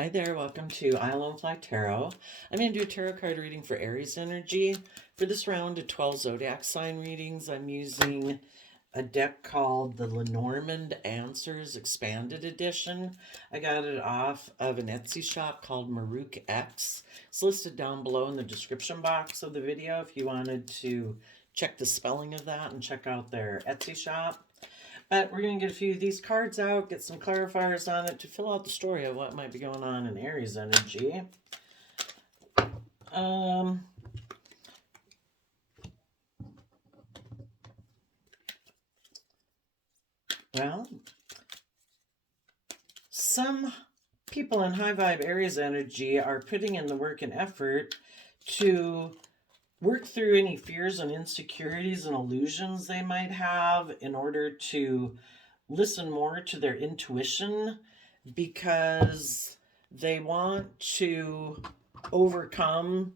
Hi there, welcome to I Alone Fly Tarot. I'm going to do a tarot card reading for Aries energy. For this round of 12 zodiac sign readings, I'm using a deck called the Lenormand Answers Expanded Edition. I got it off of an Etsy shop called Maruk X. It's listed down below in the description box of the video if you wanted to check the spelling of that and check out their Etsy shop. But we're going to get a few of these cards out, get some clarifiers on it to fill out the story of what might be going on in Aries energy. Well, some people in high vibe Aries energy are putting in the work and effort to work through any fears and insecurities and illusions they might have in order to listen more to their intuition, because they want to overcome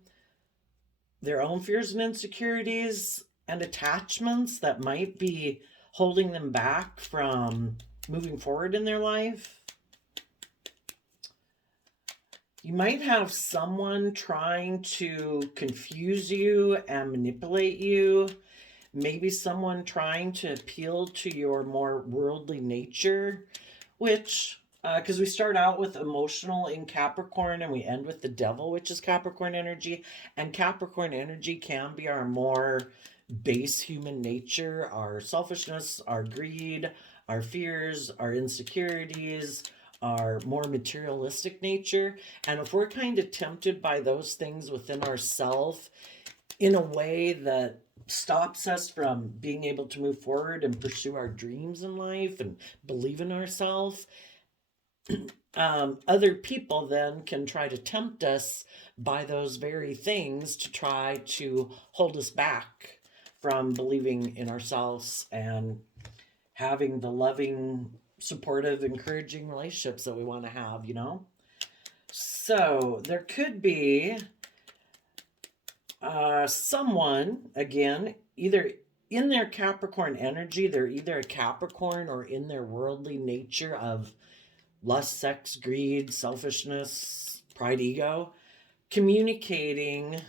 their own fears and insecurities and attachments that might be holding them back from moving forward in their life. You might have someone trying to confuse you and manipulate you. Maybe someone trying to appeal to your more worldly nature, which, because we start out with emotional in Capricorn and we end with the devil, which is Capricorn energy. And Capricorn energy can be our more base human nature, our selfishness, our greed, our fears, our insecurities, our more materialistic nature. And if we're kind of tempted by those things within ourselves in a way that stops us from being able to move forward and pursue our dreams in life and believe in ourselves, other people then can try to tempt us by those very things to try to hold us back from believing in ourselves and having the loving, supportive, encouraging relationships that we want to have, you know? So there could be someone, again, either in their Capricorn energy, they're either a Capricorn or in their worldly nature of lust, sex, greed, selfishness, pride, ego, communicating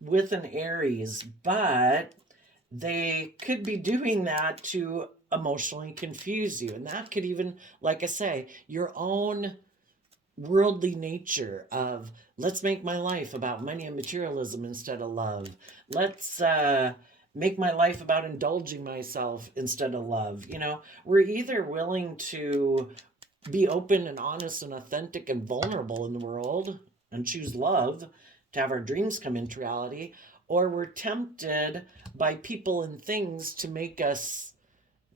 with an Aries, but they could be doing that to emotionally confuse you. And that could even, like I say, your own worldly nature of let's make my life about money and materialism instead of love. Let's make my life about indulging myself instead of love. You know, we're either willing to be open and honest and authentic and vulnerable in the world and choose love to have our dreams come into reality, or we're tempted by people and things to make us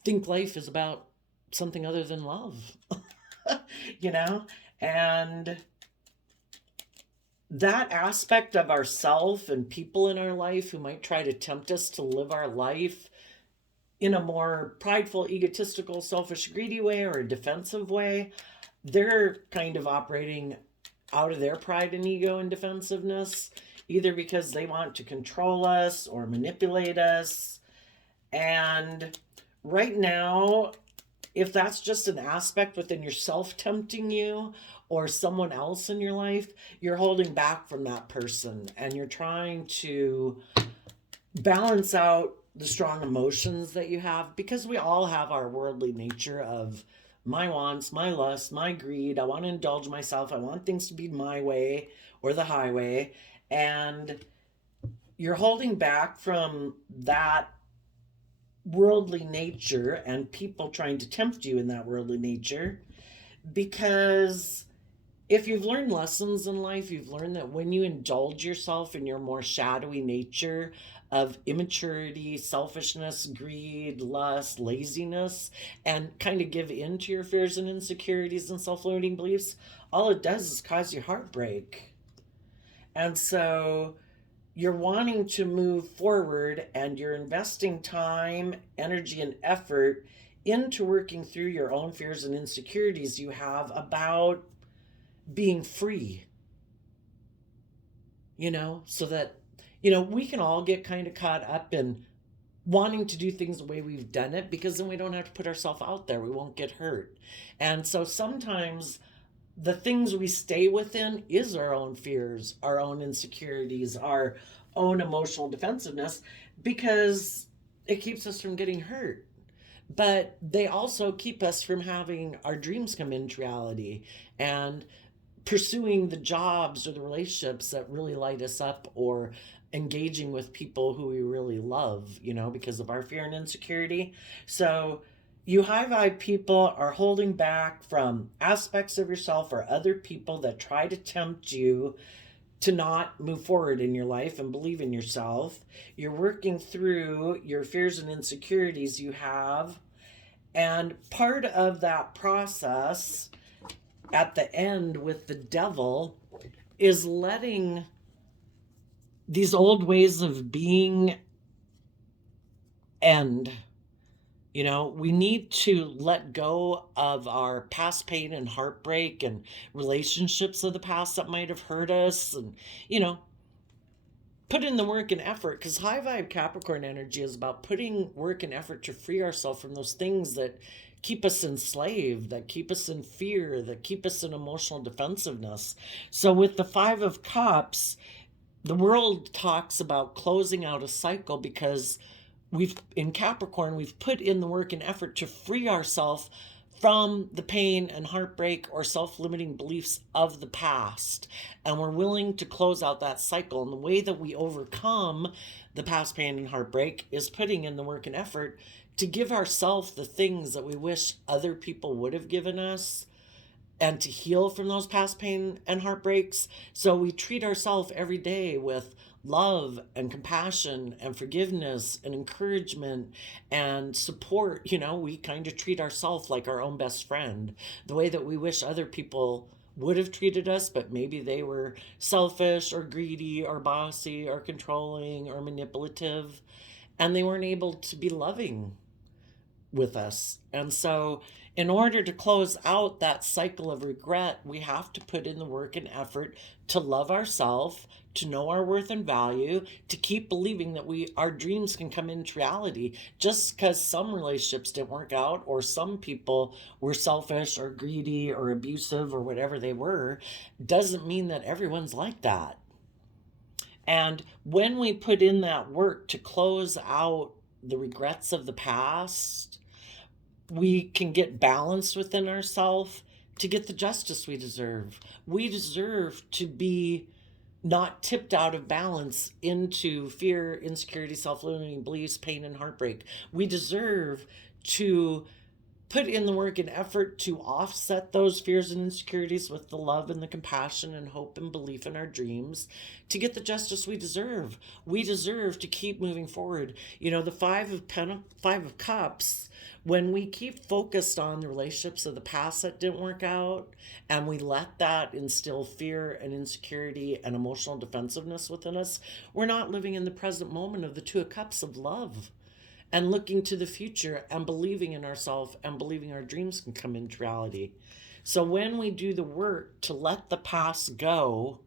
think life is about something other than love. You know? And that aspect of ourself and people in our life who might try to tempt us to live our life in a more prideful, egotistical, selfish, greedy way or a defensive way, they're kind of operating out of their pride and ego and defensiveness, either because they want to control us or manipulate us. And right now, if that's just an aspect within yourself tempting you or someone else in your life, you're holding back from that person and you're trying to balance out the strong emotions that you have, because we all have our worldly nature of my wants, my lust, my greed. I want to indulge myself. I want things to be my way or the highway. And you're holding back from that worldly nature and people trying to tempt you in that worldly nature, because if you've learned lessons in life, you've learned that when you indulge yourself in your more shadowy nature of immaturity, selfishness, greed, lust, laziness, and kind of give in to your fears and insecurities and self-limiting beliefs, all it does is cause you heartbreak. And so you're wanting to move forward and you're investing time, energy, and effort into working through your own fears and insecurities you have about being free, you know, so that, you know, we can all get kind of caught up in wanting to do things the way we've done it, because then we don't have to put ourselves out there. We won't get hurt. And so sometimes the things we stay within is our own fears, our own insecurities, our own emotional defensiveness, because it keeps us from getting hurt. But they also keep us from having our dreams come into reality and pursuing the jobs or the relationships that really light us up, or engaging with people who we really love, because of our fear and insecurity. So you high vibe people are holding back from aspects of yourself or other people that try to tempt you to not move forward in your life and believe in yourself. You're working through your fears and insecurities you have. And part of that process at the end with the devil is letting these old ways of being end. We need to let go of our past pain and heartbreak and relationships of the past that might have hurt us, and, put in the work and effort, because high vibe Capricorn energy is about putting work and effort to free ourselves from those things that keep us enslaved, that keep us in fear, that keep us in emotional defensiveness. So with the Five of Cups, the world talks about closing out a cycle, because in Capricorn, we've put in the work and effort to free ourselves from the pain and heartbreak or self-limiting beliefs of the past. And we're willing to close out that cycle. And the way that we overcome the past pain and heartbreak is putting in the work and effort to give ourselves the things that we wish other people would have given us, and to heal from those past pain and heartbreaks. So we treat ourselves every day with love and compassion and forgiveness and encouragement and support. We kind of treat ourselves like our own best friend, the way that we wish other people would have treated us, but maybe they were selfish or greedy or bossy or controlling or manipulative, and they weren't able to be loving with us. And so in order to close out that cycle of regret, we have to put in the work and effort to love ourselves, to know our worth and value, to keep believing that our dreams can come into reality. Just because some relationships didn't work out, or some people were selfish or greedy or abusive or whatever they were, doesn't mean that everyone's like that. And when we put in that work to close out the regrets of the past, we can get balance within ourselves to get the justice we deserve. We deserve to be not tipped out of balance into fear, insecurity, self-limiting beliefs, pain, and heartbreak. We deserve to put in the work and effort to offset those fears and insecurities with the love and the compassion and hope and belief in our dreams to get the justice we deserve. We deserve to keep moving forward. The Five of Cups, when we keep focused on the relationships of the past that didn't work out, and we let that instill fear and insecurity and emotional defensiveness within us, we're not living in the present moment of the Two of Cups of love and looking to the future and believing in ourselves and believing our dreams can come into reality. So when we do the work to let the past go,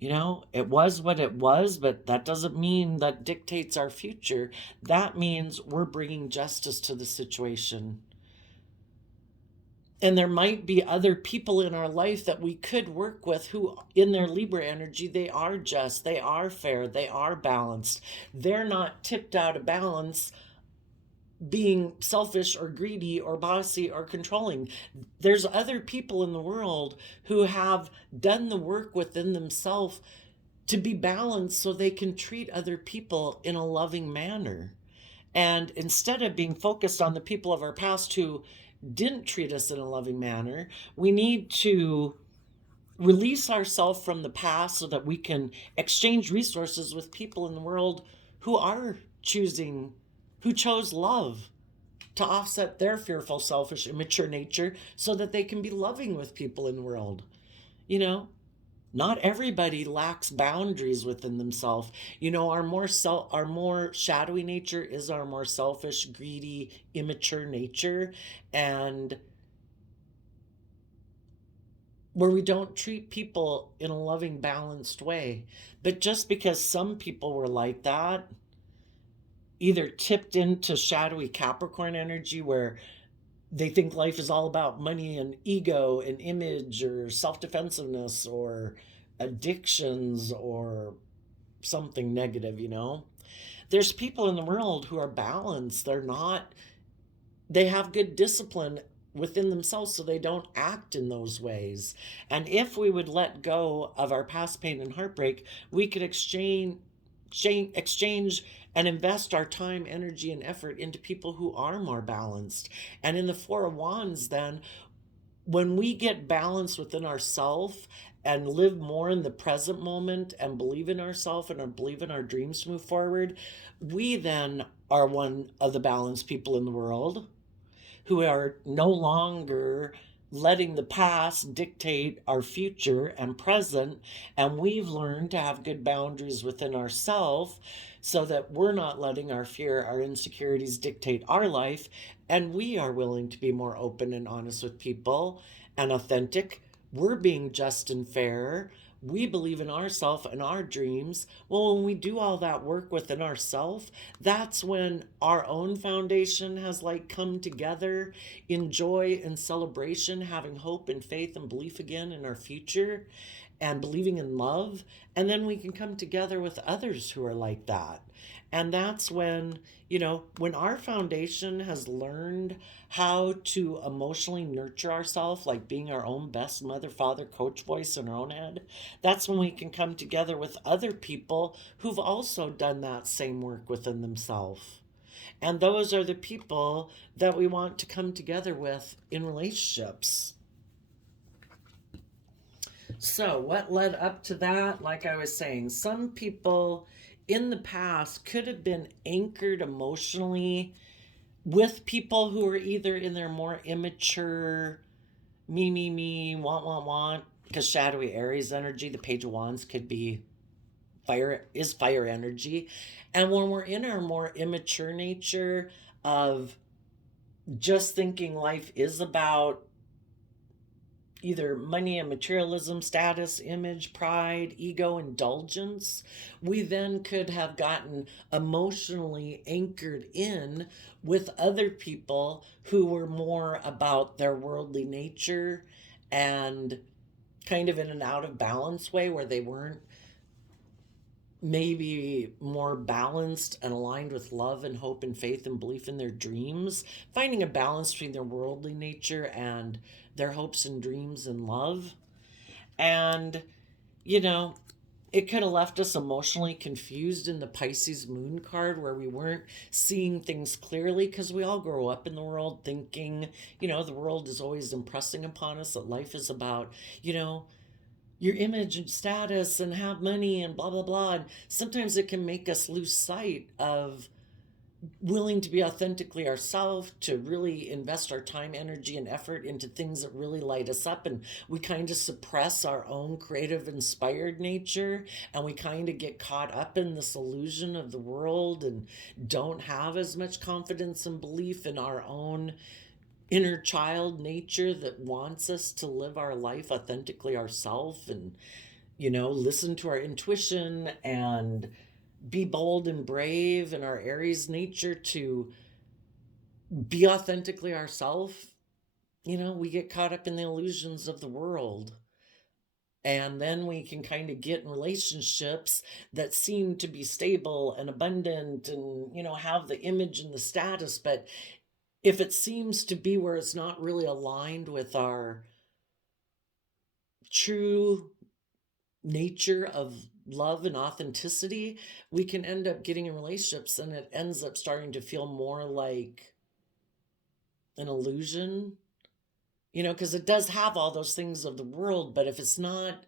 it was what it was, but that doesn't mean that dictates our future. That means we're bringing justice to the situation. And there might be other people in our life that we could work with who, in their Libra energy, they are just, they are fair, they are balanced. They're not tipped out of balance being selfish or greedy or bossy or controlling. There's other people in the world who have done the work within themselves to be balanced so they can treat other people in a loving manner. And instead of being focused on the people of our past who didn't treat us in a loving manner, we need to release ourselves from the past so that we can exchange resources with people in the world who chose love to offset their fearful, selfish, immature nature so that they can be loving with people in the world. Not everybody lacks boundaries within themselves. Our more shadowy nature is our more selfish, greedy, immature nature, and where we don't treat people in a loving, balanced way. But just because some people were like that, either tipped into shadowy Capricorn energy where they think life is all about money and ego and image or self-defensiveness or addictions or something negative, you know? There's people in the world who are balanced. They have good discipline within themselves so they don't act in those ways. And if we would let go of our past pain and heartbreak, we could exchange and invest our time, energy, and effort into people who are more balanced. And in the Four of Wands, then, when we get balance within ourselves and live more in the present moment and believe in ourselves and believe in our dreams to move forward, we then are one of the balanced people in the world who are no longer letting the past dictate our future and present. And we've learned to have good boundaries within ourselves so that we're not letting our fear, our insecurities dictate our life. And we are willing to be more open and honest with people and authentic. We're being just and fair. We believe in ourselves and our dreams. Well, when we do all that work within ourselves, that's when our own foundation has like come together in joy and celebration, having hope and faith and belief again in our future and believing in love. And then we can come together with others who are like that. And that's when, when our foundation has learned how to emotionally nurture ourselves, like being our own best mother, father, coach voice in our own head, that's when we can come together with other people who've also done that same work within themselves. And those are the people that we want to come together with in relationships. So, what led up to that? Like I was saying, some people in the past could have been anchored emotionally with people who are either in their more immature, me, want, because shadowy Aries energy, the Page of Wands could be fire energy. And when we're in our more immature nature of just thinking life is about either money and materialism, status, image, pride, ego, indulgence, we then could have gotten emotionally anchored in with other people who were more about their worldly nature and kind of in an out of balance way where they weren't maybe more balanced and aligned with love and hope and faith and belief in their dreams, finding a balance between their worldly nature and their hopes and dreams and love. And, you know, it could have left us emotionally confused in the Pisces moon card where we weren't seeing things clearly because we all grow up in the world thinking, the world is always impressing upon us that life is about, your image and status and have money and blah blah blah, and sometimes it can make us lose sight of willing to be authentically ourselves, to really invest our time, energy, and effort into things that really light us up. And we kind of suppress our own creative, inspired nature, and we kind of get caught up in this illusion of the world and don't have as much confidence and belief in our own inner child nature that wants us to live our life authentically ourselves and, listen to our intuition and be bold and brave in our Aries nature to be authentically ourselves. We get caught up in the illusions of the world. And then we can kind of get in relationships that seem to be stable and abundant and, have the image and the status. But if it seems to be where it's not really aligned with our true nature of love and authenticity, we can end up getting in relationships and it ends up starting to feel more like an illusion, because it does have all those things of the world, but if it's not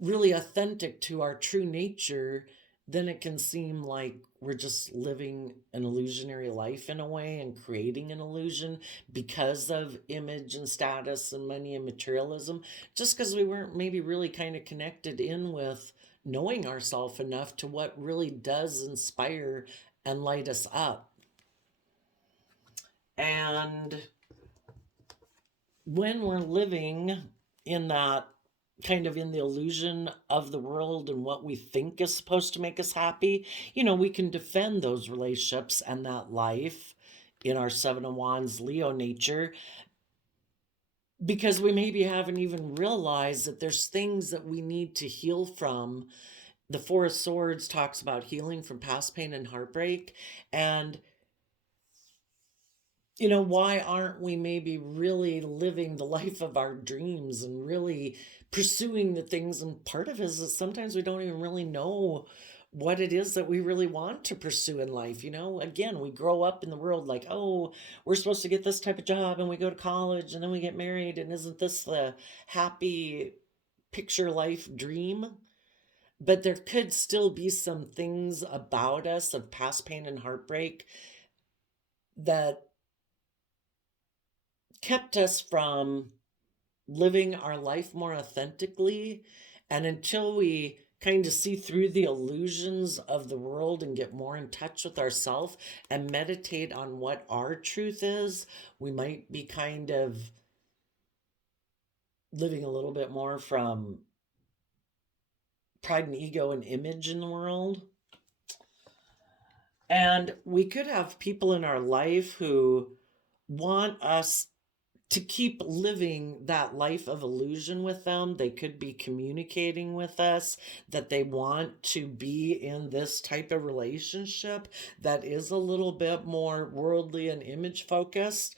really authentic to our true nature, then it can seem like we're just living an illusionary life in a way and creating an illusion because of image and status and money and materialism, just because we weren't maybe really kind of connected in with knowing ourselves enough to what really does inspire and light us up. And when we're living in that kind of in the illusion of the world and what we think is supposed to make us happy, we can defend those relationships and that life in our Seven of Wands Leo nature, because we maybe haven't even realized that there's things that we need to heal from. The Four of Swords talks about healing from past pain and heartbreak. And, why aren't we maybe really living the life of our dreams and really pursuing the things? And part of it is that sometimes we don't even really know what it is that we really want to pursue in life. Again, we grow up in the world like, oh, we're supposed to get this type of job, and we go to college, and then we get married, and isn't this the happy picture life dream? But there could still be some things about us of past pain and heartbreak that kept us from living our life more authentically. And until we kind of see through the illusions of the world and get more in touch with ourselves and meditate on what our truth is, we might be kind of living a little bit more from pride and ego and image in the world. And we could have people in our life who want us to keep living that life of illusion with them. They could be communicating with us that they want to be in this type of relationship that is a little bit more worldly and image focused,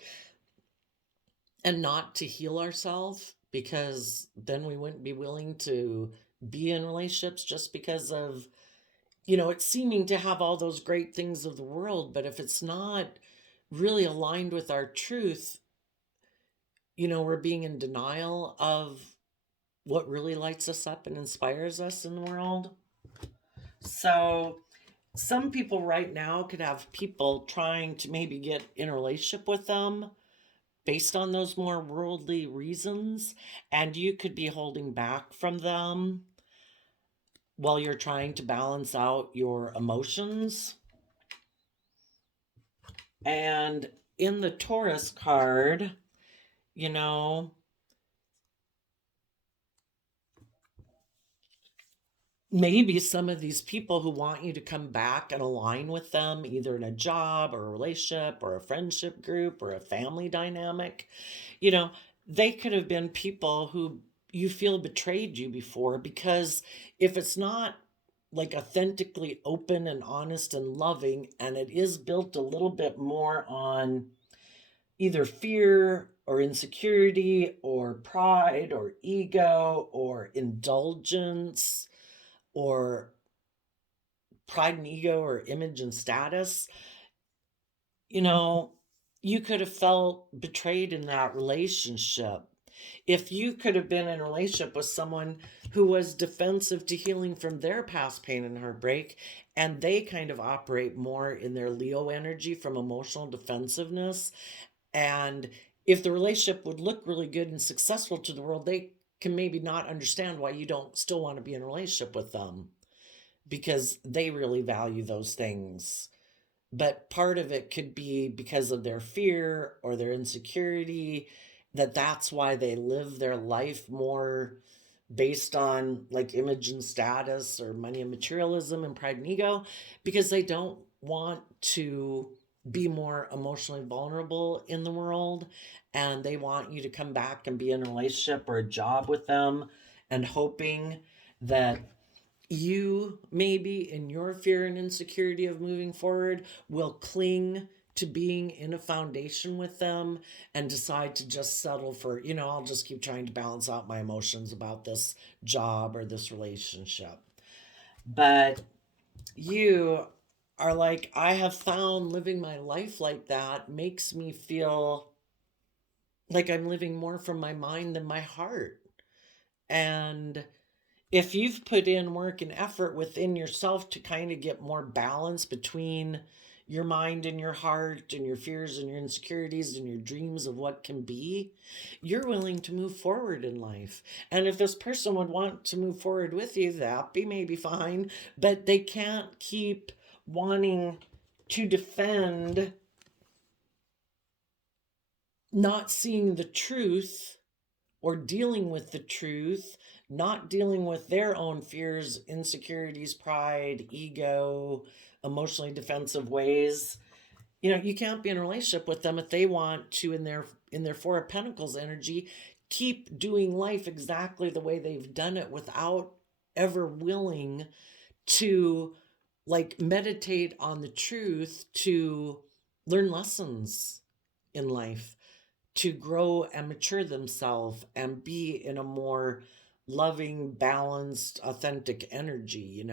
and not to heal ourselves, because then we wouldn't be willing to be in relationships just because of it's seeming to have all those great things of the world. But if it's not really aligned with our truth, we're being in denial of what really lights us up and inspires us in the world. So some people right now could have people trying to maybe get in a relationship with them based on those more worldly reasons, and you could be holding back from them while you're trying to balance out your emotions. And in the Taurus card, maybe some of these people who want you to come back and align with them, either in a job or a relationship or a friendship group or a family dynamic, they could have been people who you feel betrayed you before. Because if it's not like authentically open and honest and loving, and it is built a little bit more on either fear or insecurity or pride or ego or indulgence or pride and ego or image and status, you could have felt betrayed in that relationship. If you could have been in a relationship with someone who was defensive to healing from their past pain and heartbreak, and they kind of operate more in their Leo energy from emotional defensiveness, and if the relationship would look really good and successful to the world, they can maybe not understand why you don't still want to be in a relationship with them, because they really value those things. But part of it could be because of their fear or their insecurity, that's why they live their life more based on like image and status or money and materialism and pride and ego, because they don't want to be more emotionally vulnerable in the world. And they want you to come back and be in a relationship or a job with them, and hoping that you, maybe in your fear and insecurity of moving forward, will cling to being in a foundation with them and decide to just settle for, I'll just keep trying to balance out my emotions about this job or this relationship. But you are like, I have found living my life like that makes me feel like I'm living more from my mind than my heart. And if you've put in work and effort within yourself to kind of get more balance between your mind and your heart and your fears and your insecurities and your dreams of what can be, you're willing to move forward in life. And if this person would want to move forward with you, that be maybe fine, but they can't keep wanting to defend not seeing the truth or dealing with the truth, not dealing with their own fears, insecurities, pride, ego, emotionally defensive ways. You can't be in a relationship with them if they want to, in their Four of Pentacles energy, keep doing life exactly the way they've done it without ever willing to like meditate on the truth, to learn lessons in life, to grow and mature themselves and be in a more loving, balanced, authentic energy.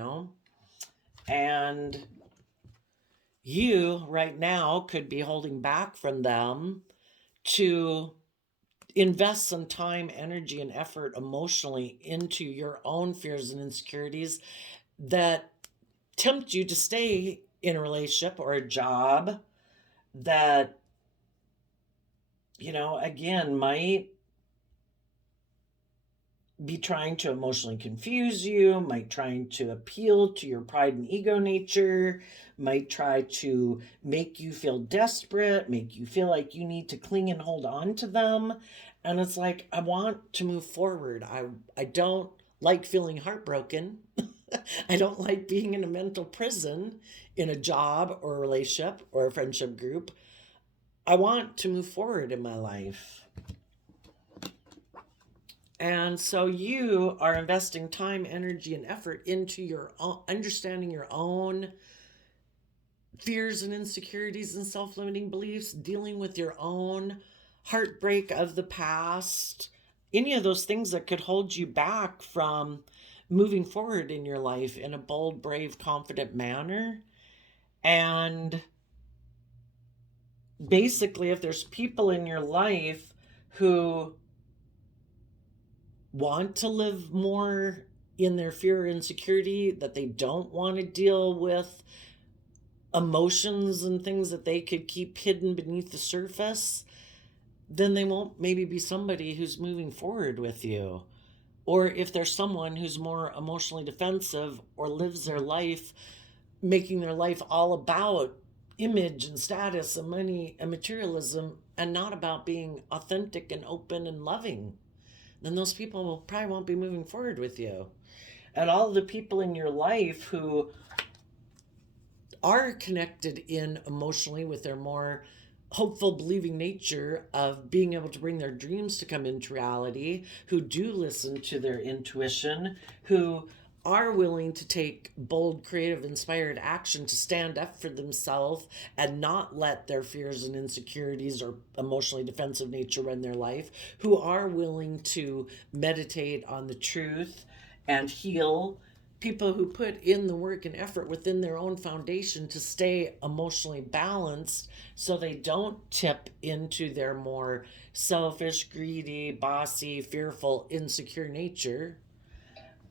And you right now could be holding back from them to invest some time, energy, and effort emotionally into your own fears and insecurities that tempt you to stay in a relationship or a job that, again, might be trying to emotionally confuse you, might trying to appeal to your pride and ego nature, might try to make you feel desperate, make you feel like you need to cling and hold on to them. And it's like, I want to move forward. I don't like feeling heartbroken. I don't like being in a mental prison in a job or a relationship or a friendship group. I want to move forward in my life. And so you are investing time, energy, and effort into your own, understanding your own fears and insecurities and self-limiting beliefs, dealing with your own heartbreak of the past, any of those things that could hold you back from moving forward in your life in a bold, brave, confident manner. And basically, if there's people in your life who want to live more in their fear and insecurity, that they don't want to deal with emotions and things that they could keep hidden beneath the surface, then they won't maybe be somebody who's moving forward with you. Or if there's someone who's more emotionally defensive or lives their life making their life all about image and status and money and materialism and not about being authentic and open and loving, then those people probably won't be moving forward with you. And all the people in your life who are connected in emotionally with their more hopeful, believing nature of being able to bring their dreams to come into reality, who do listen to their intuition, who are willing to take bold, creative, inspired action to stand up for themselves and not let their fears and insecurities or emotionally defensive nature run their life, who are willing to meditate on the truth and heal, people who put in the work and effort within their own foundation to stay emotionally balanced so they don't tip into their more selfish, greedy, bossy, fearful, insecure nature.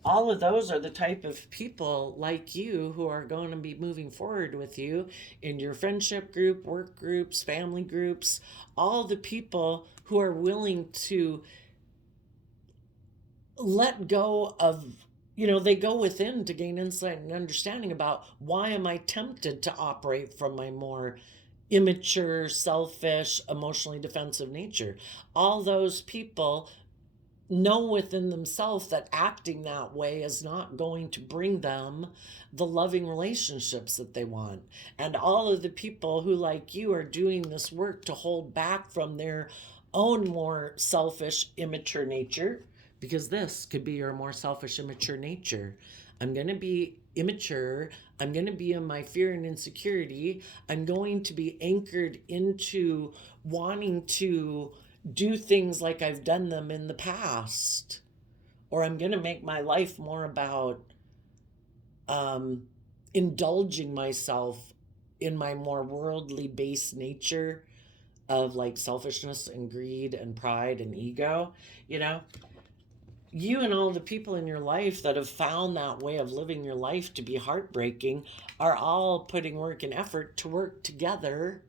All of those are the type of people like you who are going to be moving forward with you in your friendship group, work groups, family groups, all the people who are willing to let go of, they go within to gain insight and understanding about why am I tempted to operate from my more immature, selfish, emotionally defensive nature. All those people know within themselves that acting that way is not going to bring them the loving relationships that they want. And all of the people who, like you, are doing this work to hold back from their own more selfish, immature nature, because this could be your more selfish, immature nature. I'm going to be immature. I'm going to be in my fear and insecurity. I'm going to be anchored into wanting to do things like I've done them in the past. Or I'm going to make my life more about indulging myself in my more worldly based nature of like selfishness and greed and pride and ego. You know, you and all the people in your life that have found that way of living your life to be heartbreaking are all putting work and effort to work together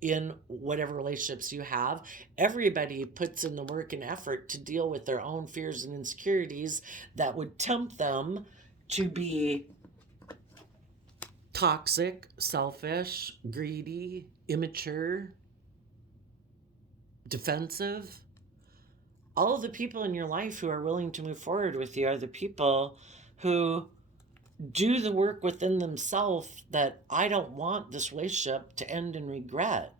in whatever relationships you have. Everybody puts in the work and effort to deal with their own fears and insecurities that would tempt them to be toxic, selfish, greedy, immature, defensive. All of the people in your life who are willing to move forward with you are the people who do the work within themselves that I don't want this relationship to end in regret.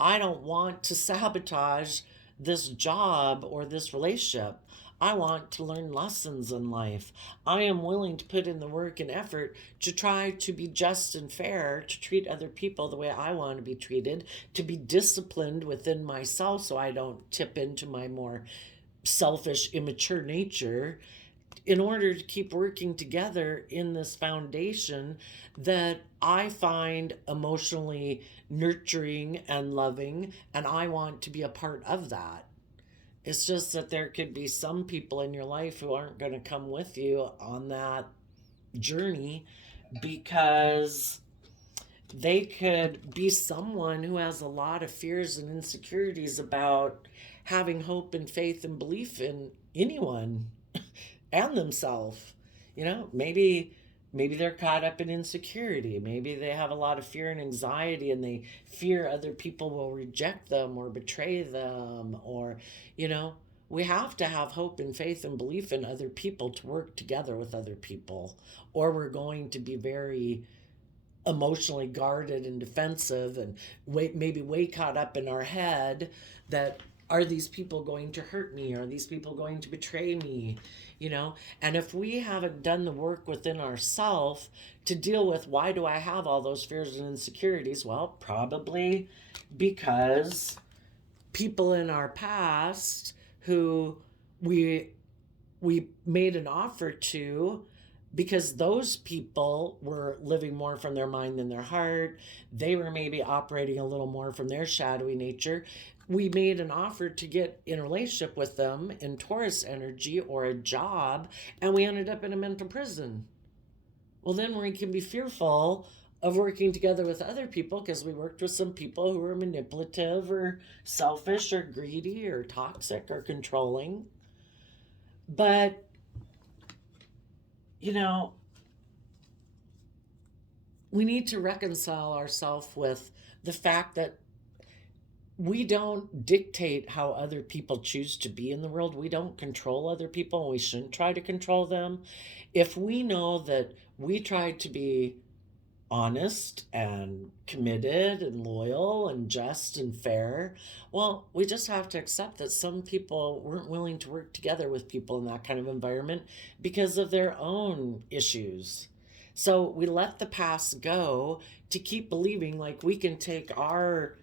I don't want to sabotage this job or this relationship. I want to learn lessons in life. I am willing to put in the work and effort to try to be just and fair, to treat other people the way I want to be treated, to be disciplined within myself so I don't tip into my more selfish, immature nature, in order to keep working together in this foundation that I find emotionally nurturing and loving, and I want to be a part of that. It's just that there could be some people in your life who aren't going to come with you on that journey because they could be someone who has a lot of fears and insecurities about having hope and faith and belief in anyone and themselves. Maybe they're caught up in insecurity. Maybe they have a lot of fear and anxiety and they fear other people will reject them or betray them. Or, we have to have hope and faith and belief in other people to work together with other people, or we're going to be very emotionally guarded and defensive and maybe way caught up in our head that, are these people going to hurt me? Are these people going to betray me? And if we haven't done the work within ourselves to deal with, why do I have all those fears and insecurities? Well, probably because people in our past who we made an offer to, because those people were living more from their mind than their heart, they were maybe operating a little more from their shadowy nature. We made an offer to get in a relationship with them in Taurus energy or a job, and we ended up in a mental prison. Well, then we can be fearful of working together with other people because we worked with some people who were manipulative or selfish or greedy or toxic or controlling. But, we need to reconcile ourselves with the fact that we don't dictate how other people choose to be in the world. We don't control other people, and we shouldn't try to control them. If we know that we try to be honest and committed and loyal and just and fair, well, we just have to accept that some people weren't willing to work together with people in that kind of environment because of their own issues. So we let the past go to keep believing like we can take our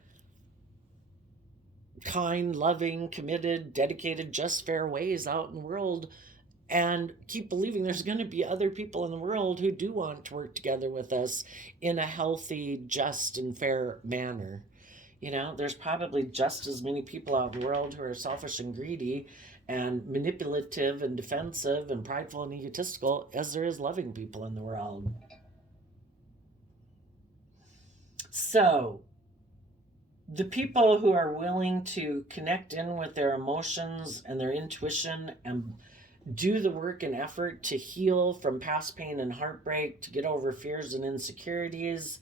kind, loving, committed, dedicated, just fair ways out in the world and keep believing there's going to be other people in the world who do want to work together with us in a healthy, just, and fair manner. There's probably just as many people out in the world who are selfish and greedy and manipulative and defensive and prideful and egotistical as there is loving people in the world. So, the people who are willing to connect in with their emotions and their intuition and do the work and effort to heal from past pain and heartbreak, to get over fears and insecurities,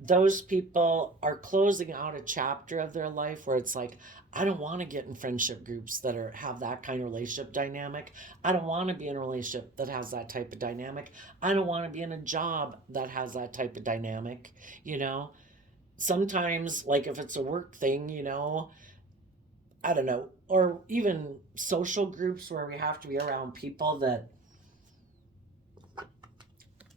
those people are closing out a chapter of their life where it's like, I don't want to get in friendship groups that have that kind of relationship dynamic. I don't want to be in a relationship that has that type of dynamic. I don't want to be in a job that has that type of dynamic. Sometimes, like if it's a work thing, I don't know, or even social groups where we have to be around people that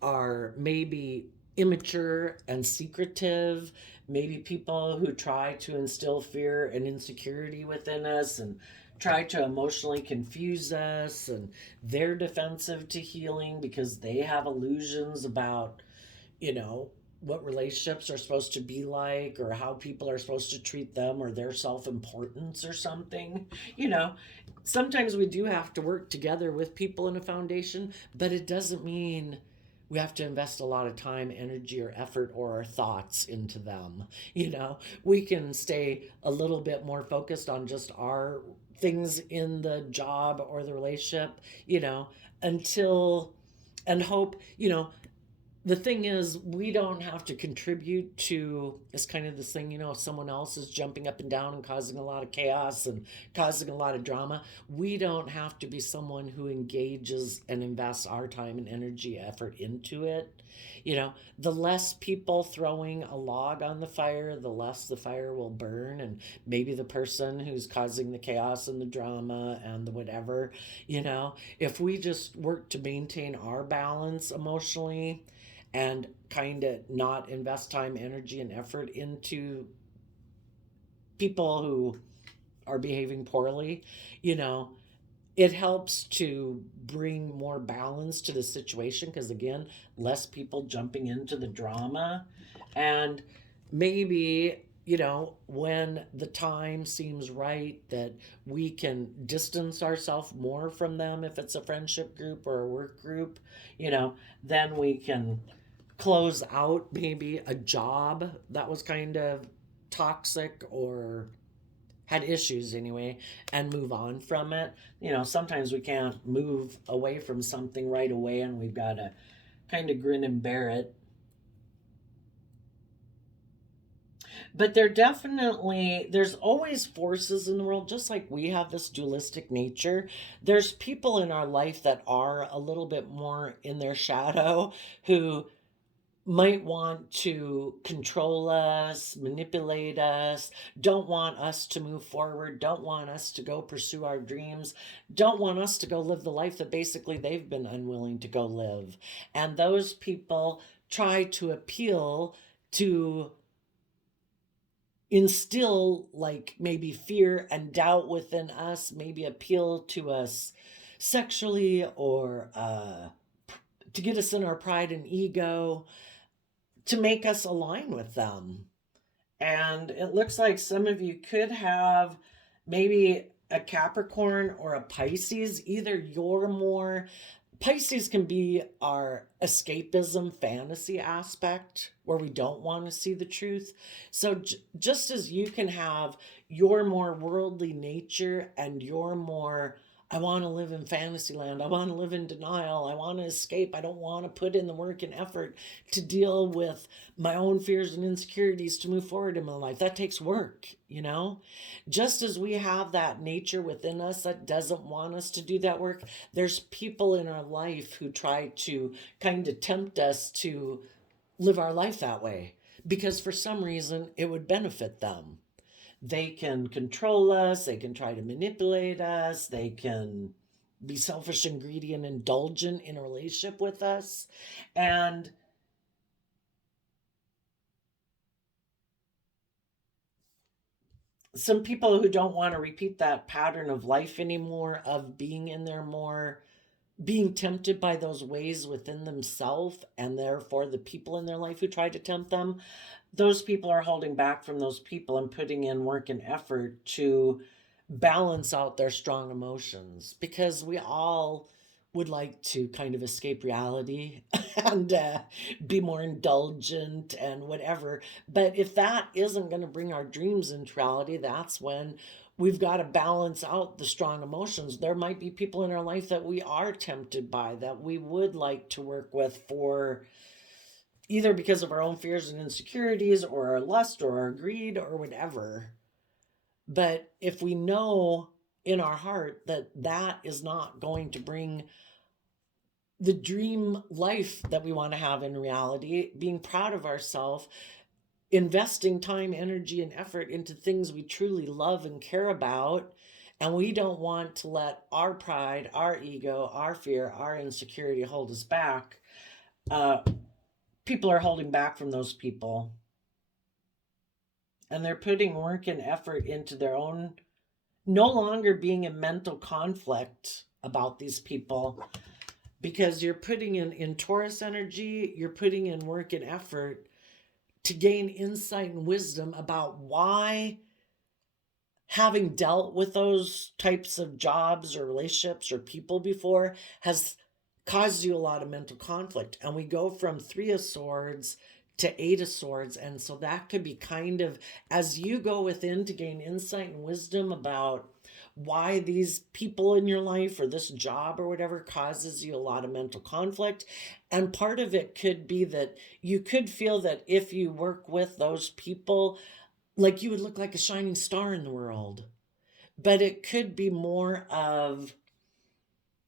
are maybe immature and secretive, maybe people who try to instill fear and insecurity within us and try to emotionally confuse us, and they're defensive to healing because they have illusions about, what relationships are supposed to be like or how people are supposed to treat them or their self-importance or something. Sometimes we do have to work together with people in a foundation, but it doesn't mean we have to invest a lot of time, energy, or effort or our thoughts into them. We can stay a little bit more focused on just our things in the job or the relationship, until, and hope, the thing is, we don't have to contribute to, it's kind of this thing, if someone else is jumping up and down and causing a lot of chaos and causing a lot of drama, we don't have to be someone who engages and invests our time and energy effort into it. The less people throwing a log on the fire, the less the fire will burn. And maybe the person who's causing the chaos and the drama and the whatever, if we just work to maintain our balance emotionally and kind of not invest time, energy, and effort into people who are behaving poorly, you know, it helps to bring more balance to the situation because, again, less people jumping into the drama. And maybe, when the time seems right, that we can distance ourselves more from them if it's a friendship group or a work group, then we can close out maybe a job that was kind of toxic or had issues anyway and move on from it. Sometimes we can't move away from something right away and we've got to kind of grin and bear it. But there's always forces in the world, just like we have this dualistic nature. There's people in our life that are a little bit more in their shadow who might want to control us, manipulate us, don't want us to move forward, don't want us to go pursue our dreams, don't want us to go live the life that basically they've been unwilling to go live. And those people try to appeal to instill like maybe fear and doubt within us, maybe appeal to us sexually or to get us in our pride and ego, to make us align with them. And it looks like some of you could have maybe a Capricorn or a Pisces. Either you're more, Pisces can be our escapism fantasy aspect where we don't want to see the truth. So just as you can have your more worldly nature and your more, I want to live in fantasy land, I want to live in denial, I want to escape, I don't want to put in the work and effort to deal with my own fears and insecurities to move forward in my life. That takes work, Just as we have that nature within us that doesn't want us to do that work, there's people in our life who try to kind of tempt us to live our life that way because for some reason it would benefit them. They can control us, they can try to manipulate us, they can be selfish and greedy and indulgent in a relationship with us. And some people who don't want to repeat that pattern of life anymore, of being in there more, being tempted by those ways within themselves, and therefore the people in their life who try to tempt them, those people are holding back from those people and putting in work and effort to balance out their strong emotions, because we all would like to kind of escape reality and be more indulgent and whatever. But if that isn't going to bring our dreams into reality, that's when we've got to balance out the strong emotions. There might be people in our life that we are tempted by, that we would like to work with for either because of our own fears and insecurities or our lust or our greed or whatever. But if we know in our heart that that is not going to bring the dream life that we want to have in reality, being proud of ourselves, investing time, energy, and effort into things we truly love and care about, and we don't want to let our pride, our ego, our fear, our insecurity hold us back, people are holding back from those people. And they're putting work and effort into their own, no longer being in mental conflict about these people, because you're putting in Taurus energy, you're putting in work and effort to gain insight and wisdom about why, having dealt with those types of jobs or relationships or people before, has caused you a lot of mental conflict. And we go from 3 of Swords to 8 of Swords. And so that could be kind of, as you go within to gain insight and wisdom about why these people in your life or this job or whatever causes you a lot of mental conflict. And part of it could be that you could feel that if you work with those people, like you would look like a shining star in the world. But it could be more of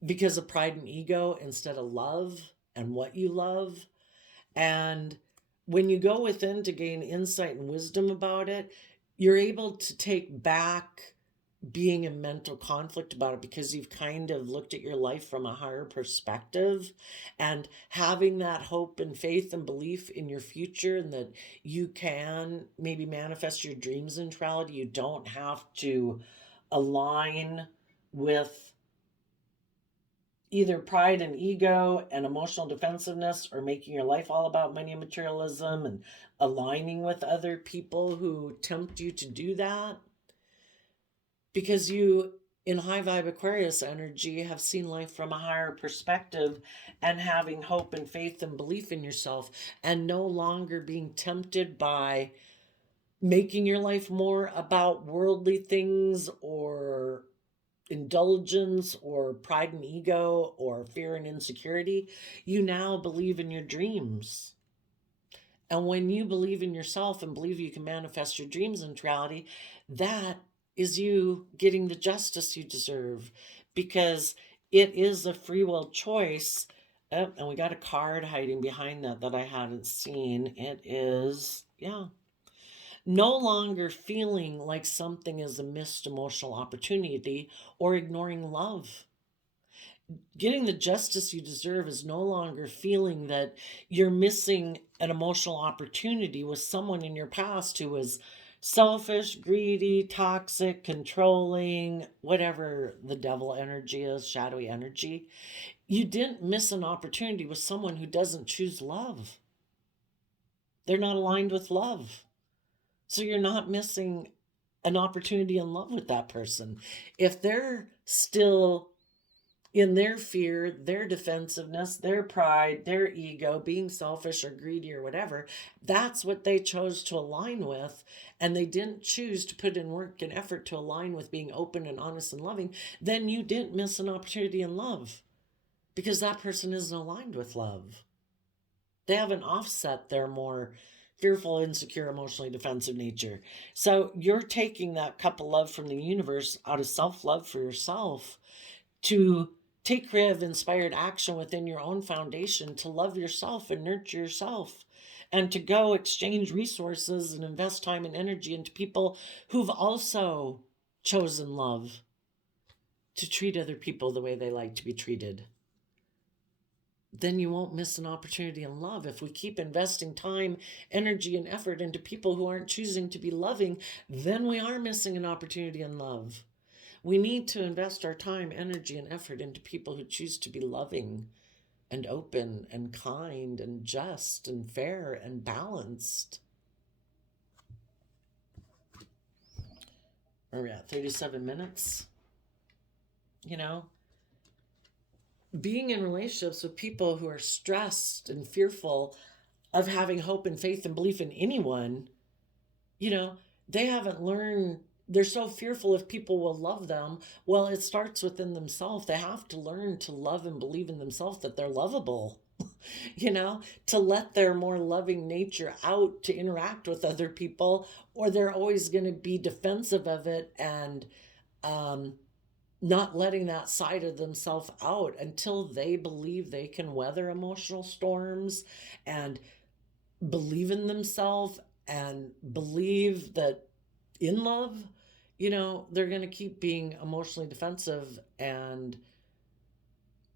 because of pride and ego instead of love and what you love. And when you go within to gain insight and wisdom about it, you're able to take back being in mental conflict about it because you've kind of looked at your life from a higher perspective and having that hope and faith and belief in your future and that you can maybe manifest your dreams into reality. You don't have to align with either pride and ego and emotional defensiveness or making your life all about money and materialism and aligning with other people who tempt you to do that. Because you, in high vibe Aquarius energy, have seen life from a higher perspective and having hope and faith and belief in yourself and no longer being tempted by making your life more about worldly things or indulgence or pride and ego or fear and insecurity. You now believe in your dreams. And when you believe in yourself and believe you can manifest your dreams into reality, that is you getting the justice you deserve because it is a free will choice. Oh, and we got a card hiding behind that I hadn't seen. It is, yeah. No longer feeling like something is a missed emotional opportunity or ignoring love. Getting the justice you deserve is no longer feeling that you're missing an emotional opportunity with someone in your past who was selfish, greedy, toxic, controlling, whatever the devil energy is, shadowy energy. You didn't miss an opportunity with someone who doesn't choose love. They're not aligned with love. So you're not missing an opportunity in love with that person. If they're still in their fear, their defensiveness, their pride, their ego, being selfish or greedy or whatever, that's what they chose to align with. And they didn't choose to put in work and effort to align with being open and honest and loving. Then you didn't miss an opportunity in love because that person isn't aligned with love. They haven't offset their more fearful, insecure, emotionally defensive nature. So you're taking that cup of love from the universe out of self-love for yourself to take creative, inspired action within your own foundation to love yourself and nurture yourself and to go exchange resources and invest time and energy into people who've also chosen love to treat other people the way they like to be treated. Then you won't miss an opportunity in love. If we keep investing time, energy, and effort into people who aren't choosing to be loving, then we are missing an opportunity in love. We need to invest our time, energy, and effort into people who choose to be loving and open and kind and just and fair and balanced. Where are we at? 37 minutes? You know, being in relationships with people who are stressed and fearful of having hope and faith and belief in anyone, you know, they haven't learned. They're so fearful if people will love them. Well, it starts within themselves. They have to learn to love and believe in themselves that they're lovable, you know, to let their more loving nature out to interact with other people, or they're always going to be defensive of it and not letting that side of themselves out until they believe they can weather emotional storms and believe in themselves and believe that in love, you know, they're going to keep being emotionally defensive and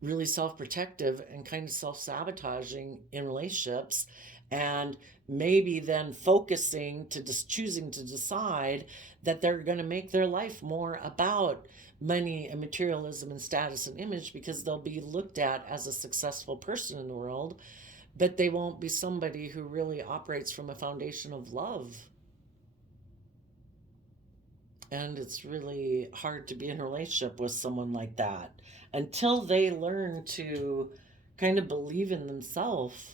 really self-protective and kind of self-sabotaging in relationships, and maybe then focusing to just choosing to decide that they're going to make their life more about money and materialism and status and image because they'll be looked at as a successful person in the world, but they won't be somebody who really operates from a foundation of love. And it's really hard to be in a relationship with someone like that until they learn to kind of believe in themselves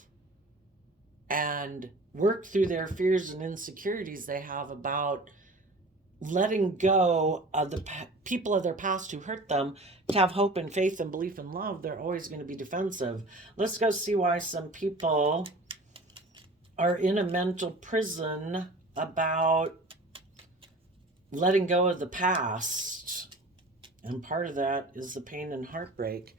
and work through their fears and insecurities they have about letting go of the people of their past who hurt them, to have hope and faith and belief and love, they're always going to be defensive. Let's go see why some people are in a mental prison about letting go of the past. And part of that is the pain and heartbreak.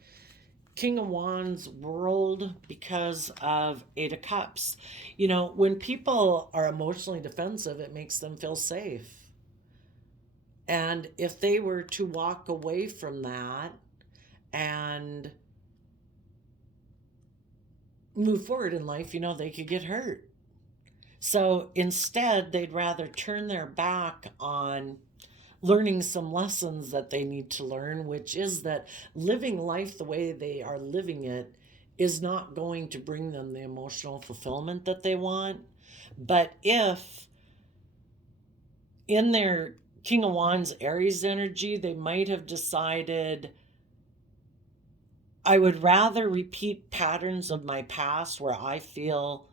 King of Wands world because of Eight of Cups. You know, when people are emotionally defensive, it makes them feel safe. And if they were to walk away from that and move forward in life, you know, they could get hurt. So instead, they'd rather turn their back on learning some lessons that they need to learn, which is that living life the way they are living it is not going to bring them the emotional fulfillment that they want. But if in their King of Wands Aries energy, they might have decided, I would rather repeat patterns of my past where I feel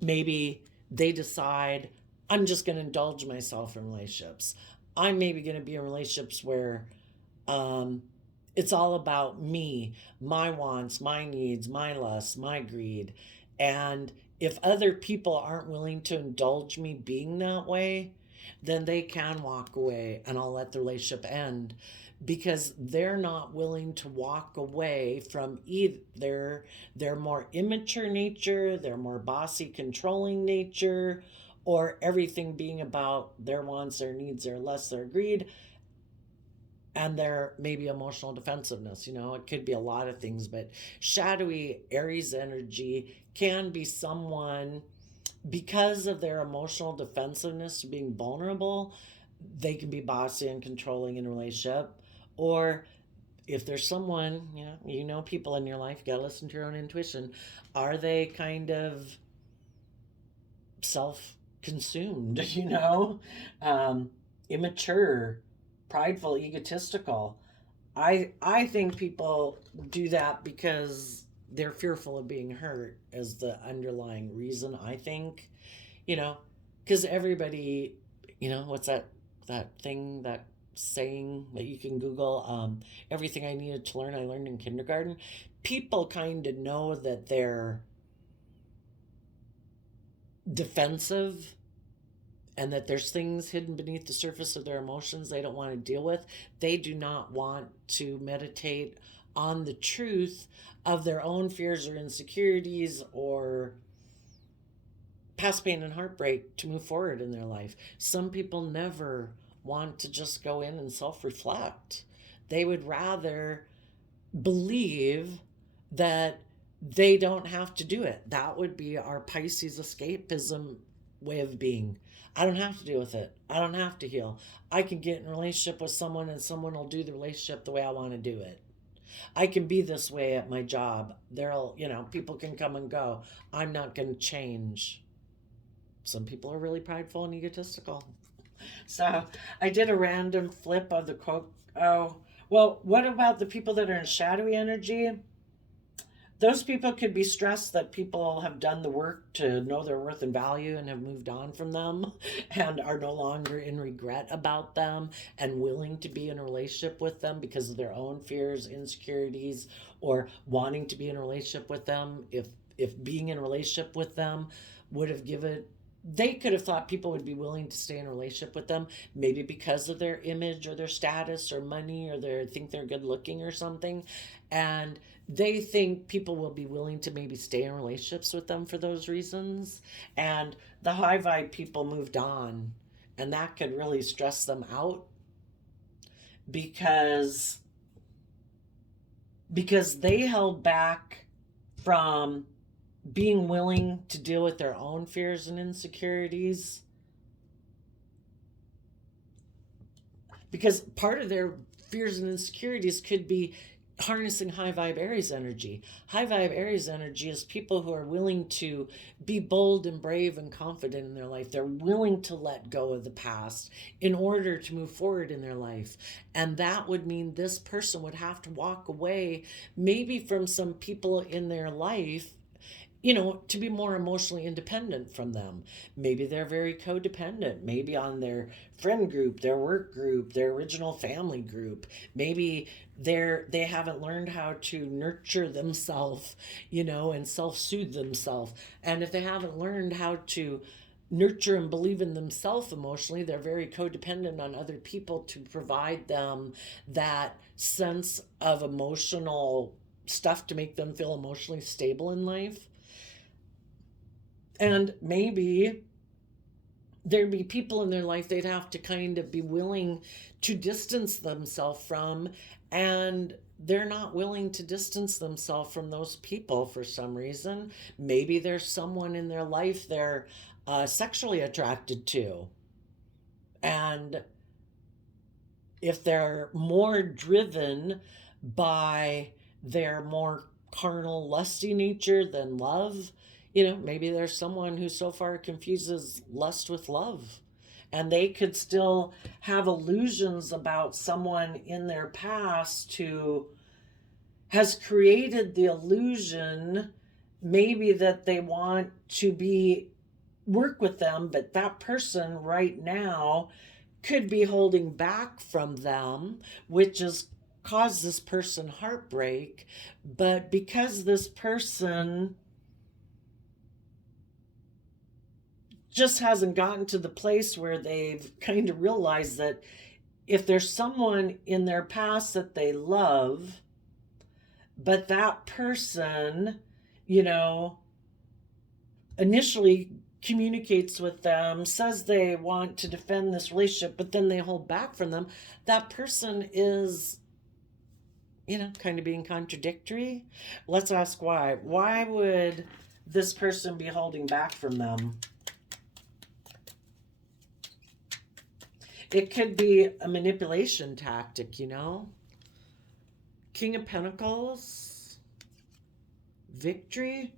maybe they decide I'm just going to indulge myself in relationships. I'm maybe going to be in relationships where it's all about me, my wants, my needs, my lusts, my greed. And if other people aren't willing to indulge me being that way, then they can walk away and I'll let the relationship end, because they're not willing to walk away from either their more immature nature, their more bossy, controlling nature, or everything being about their wants, their needs, their lusts, their greed, and their maybe emotional defensiveness. You know, it could be a lot of things, but shadowy Aries energy can be someone, because of their emotional defensiveness, being vulnerable, they can be bossy and controlling in a relationship. Or if there's someone, you know people in your life, you gotta listen to your own intuition. Are they kind of self-consumed, immature, prideful, egotistical? I think people do that because they're fearful of being hurt as the underlying reason, I think. Because everybody, what's that thing, that saying that you can Google, everything I needed to learn I learned in kindergarten. People kind of know that they're defensive and that there's things hidden beneath the surface of their emotions they don't want to deal with. They do not want to meditate on the truth of their own fears or insecurities or past pain and heartbreak to move forward in their life. Some people never want to just go in and self-reflect. They would rather believe that they don't have to do it. That would be our Pisces escapism way of being. I don't have to deal with it. I don't have to heal. I can get in a relationship with someone and someone will do the relationship the way I want to do it. I can be this way at my job. People can come and go. I'm not going to change. Some people are really prideful and egotistical. So I did a random flip of the quote. Oh, well, what about the people that are in shadowy energy? Those people could be stressed that people have done the work to know their worth and value and have moved on from them and are no longer in regret about them and willing to be in a relationship with them because of their own fears, insecurities, or wanting to be in a relationship with them. If being in a relationship with them would have given, they could have thought people would be willing to stay in a relationship with them, maybe because of their image or their status or money, or they think they're good looking or something. And they think people will be willing to maybe stay in relationships with them for those reasons. And the high vibe people moved on. And that could really stress them out because they held back from being willing to deal with their own fears and insecurities, because part of their fears and insecurities could be harnessing high vibe Aries energy. High vibe Aries energy is people who are willing to be bold and brave and confident in their life. They're willing to let go of the past in order to move forward in their life. And that would mean this person would have to walk away maybe from some people in their life to be more emotionally independent from them. Maybe they're very codependent, maybe on their friend group, their work group, their original family group. Maybe they haven't learned how to nurture themselves, and self-soothe themselves. And if they haven't learned how to nurture and believe in themselves emotionally, they're very codependent on other people to provide them that sense of emotional stuff to make them feel emotionally stable in life. And maybe there'd be people in their life they'd have to kind of be willing to distance themselves from, and they're not willing to distance themselves from those people for some reason. Maybe there's someone in their life they're sexually attracted to, and if they're more driven by their more carnal, lusty nature than love, maybe there's someone who so far confuses lust with love. And they could still have illusions about someone in their past who has created the illusion, maybe that they want to be work with them, but that person right now could be holding back from them, which has caused this person heartbreak. But because this person just hasn't gotten to the place where they've kind of realized that if there's someone in their past that they love, but that person, initially communicates with them, says they want to defend this relationship, but then they hold back from them, that person is, kind of being contradictory. Let's ask why. Why would this person be holding back from them? It could be a manipulation tactic, King of Pentacles, victory.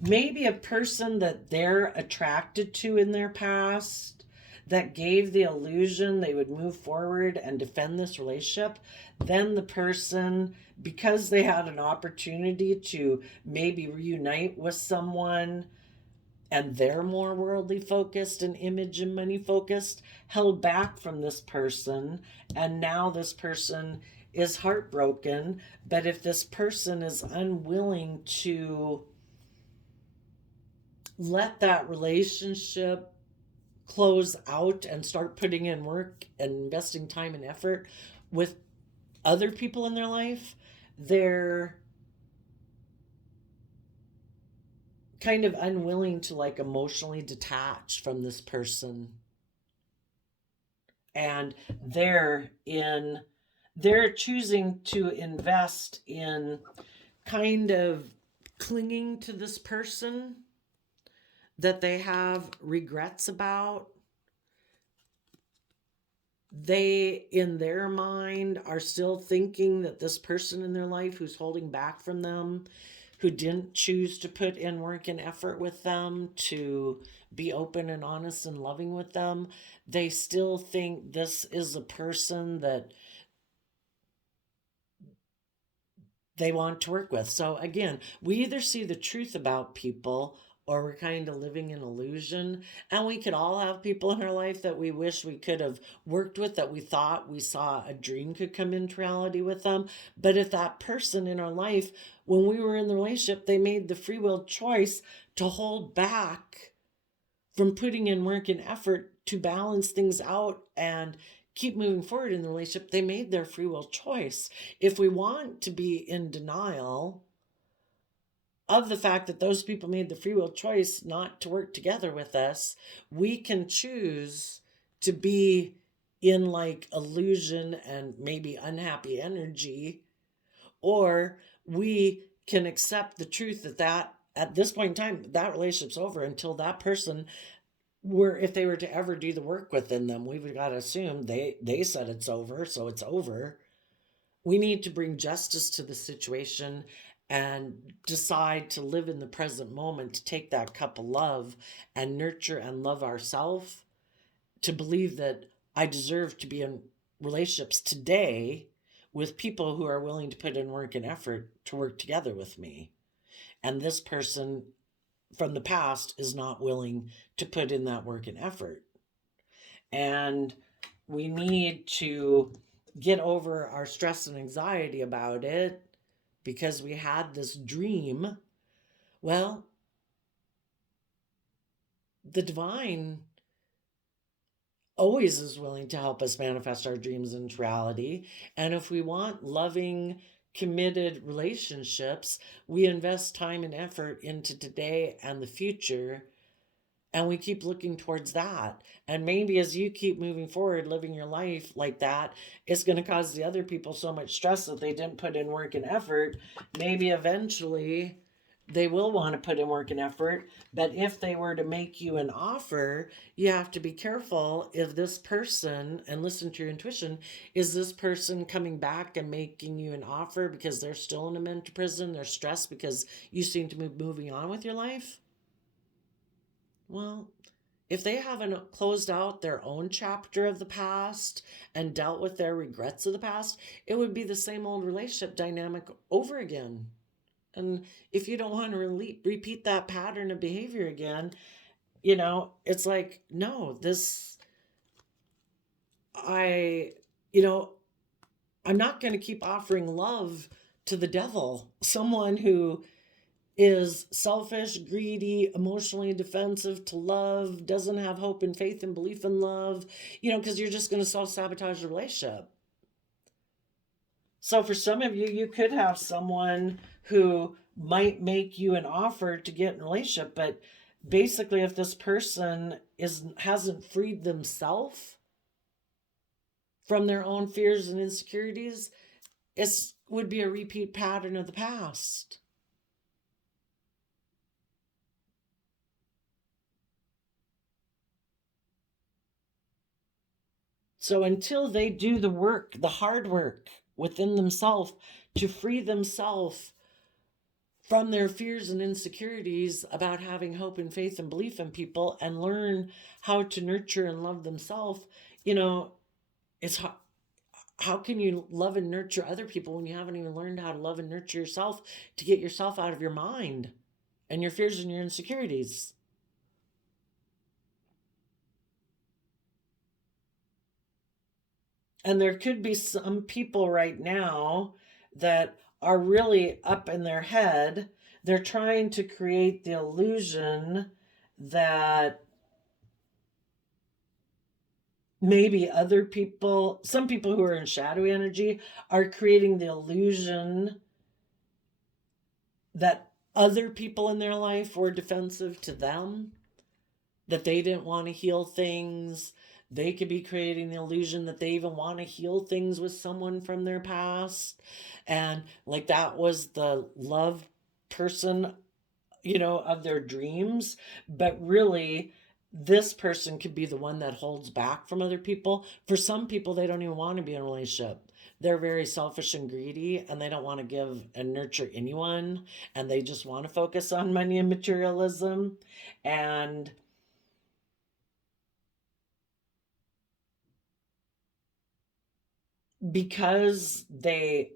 Maybe a person that they're attracted to in their past that gave the illusion they would move forward and defend this relationship. Then the person, because they had an opportunity to maybe reunite with someone and they're more worldly focused and image and money focused, held back from this person. And now this person is heartbroken. But if this person is unwilling to let that relationship close out and start putting in work and investing time and effort with other people in their life, they're kind of unwilling to emotionally detach from this person. And they're choosing to invest in kind of clinging to this person that they have regrets about. They, in their mind, are still thinking that this person in their life who's holding back from them, who didn't choose to put in work and effort with them, to be open and honest and loving with them, they still think this is a person that they want to work with. So again, we either see the truth about people or we're kind of living in illusion. And we could all have people in our life that we wish we could have worked with, that we thought we saw a dream could come into reality with them. But if that person in our life, when we were in the relationship, they made the free will choice to hold back from putting in work and effort to balance things out and keep moving forward in the relationship, they made their free will choice. If we want to be in denial of the fact that those people made the free will choice not to work together with us, we can choose to be in illusion and maybe unhappy energy, or we can accept the truth that at this point in time, that relationship's over until that person if they were to ever do the work within them, we've got to assume they said it's over, so it's over. We need to bring justice to the situation and decide to live in the present moment, to take that cup of love and nurture and love ourselves, to believe that I deserve to be in relationships today with people who are willing to put in work and effort to work together with me. And this person from the past is not willing to put in that work and effort. And we need to get over our stress and anxiety about it because we had this dream. Well, the divine always is willing to help us manifest our dreams into reality. And if we want loving, committed relationships, we invest time and effort into today and the future. And we keep looking towards that. And maybe as you keep moving forward, living your life like that, it's going to cause the other people so much stress that they didn't put in work and effort. Maybe eventually they will want to put in work and effort. But if they were to make you an offer, you have to be careful if this person, and listen to your intuition, is this person coming back and making you an offer because they're still in a mental prison, they're stressed because you seem to be moving on with your life? Well, if they haven't closed out their own chapter of the past and dealt with their regrets of the past, it would be the same old relationship dynamic over again. And if you don't want to repeat that pattern of behavior again, it's like, no, I, you know, I'm not going to keep offering love to the devil, someone who is selfish, greedy, emotionally defensive to love, doesn't have hope and faith and belief in love, because you're just going to self sabotage the relationship. So for some of you, you could have someone who might make you an offer to get in a relationship, but basically, if this person hasn't freed themselves from their own fears and insecurities, it would be a repeat pattern of the past. So until they do the work, the hard work within themselves to free themselves from their fears and insecurities about having hope and faith and belief in people and learn how to nurture and love themselves, it's how can you love and nurture other people when you haven't even learned how to love and nurture yourself to get yourself out of your mind and your fears and your insecurities? And there could be some people right now that are really up in their head. They're trying to create the illusion that maybe other people, some people who are in shadowy energy, are creating the illusion that other people in their life were defensive to them, that they didn't want to heal things. They could be creating the illusion that they even want to heal things with someone from their past. And like that was the love person, of their dreams. But really, this person could be the one that holds back from other people. For some people, they don't even want to be in a relationship. They're very selfish and greedy, and they don't want to give and nurture anyone. And they just want to focus on money and materialism. And because they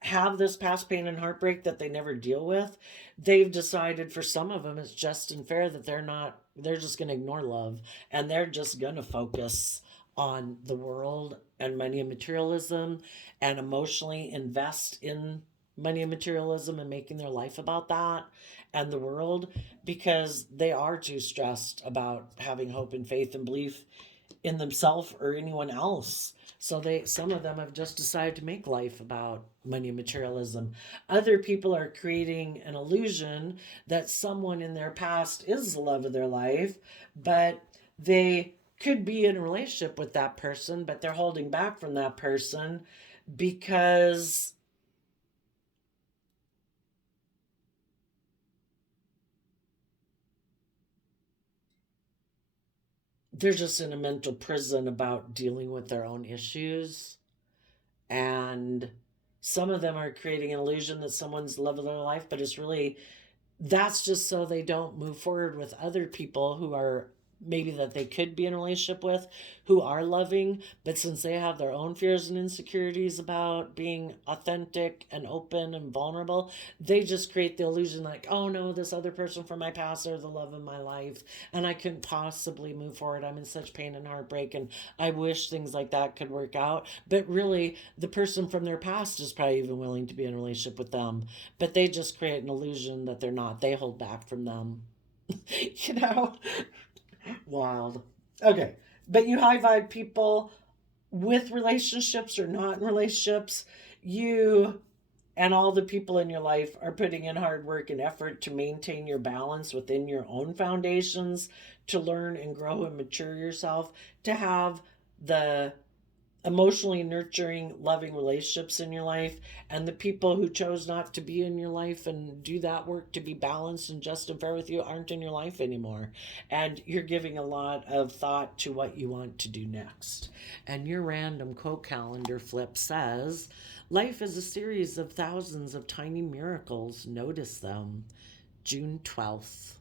have this past pain and heartbreak that they never deal with, they've decided for some of them it's just and fair that they're just going to ignore love and they're just going to focus on the world and money and materialism and emotionally invest in money and materialism and making their life about that and the world because they are too stressed about having hope and faith and belief in themselves or anyone else. So some of them have just decided to make life about money and materialism. Other people are creating an illusion that someone in their past is the love of their life, but they could be in a relationship with that person, but they're holding back from that person because they're just in a mental prison about dealing with their own issues. And some of them are creating an illusion that someone's the love of their life, but it's really, that's just so they don't move forward with other people who are maybe that they could be in a relationship with who are loving, but since they have their own fears and insecurities about being authentic and open and vulnerable, they just create the illusion like, oh no, this other person from my past are the love of my life and I couldn't possibly move forward. I'm in such pain and heartbreak and I wish things like that could work out. But really, the person from their past is probably even willing to be in a relationship with them, but they just create an illusion that they're not. They hold back from them. you know? Wild. Okay. But you high vibe people with relationships or not in relationships, you and all the people in your life are putting in hard work and effort to maintain your balance within your own foundations, to learn and grow and mature yourself, to have the emotionally nurturing, loving relationships in your life, and the people who chose not to be in your life and do that work to be balanced and just and fair with you aren't in your life anymore. And you're giving a lot of thought to what you want to do next. And your random quote calendar flip says, life is a series of thousands of tiny miracles. Notice them. June 12th.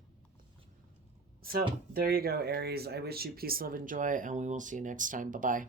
So there you go, Aries. I wish you peace, love, and joy, and we will see you next time. Bye bye.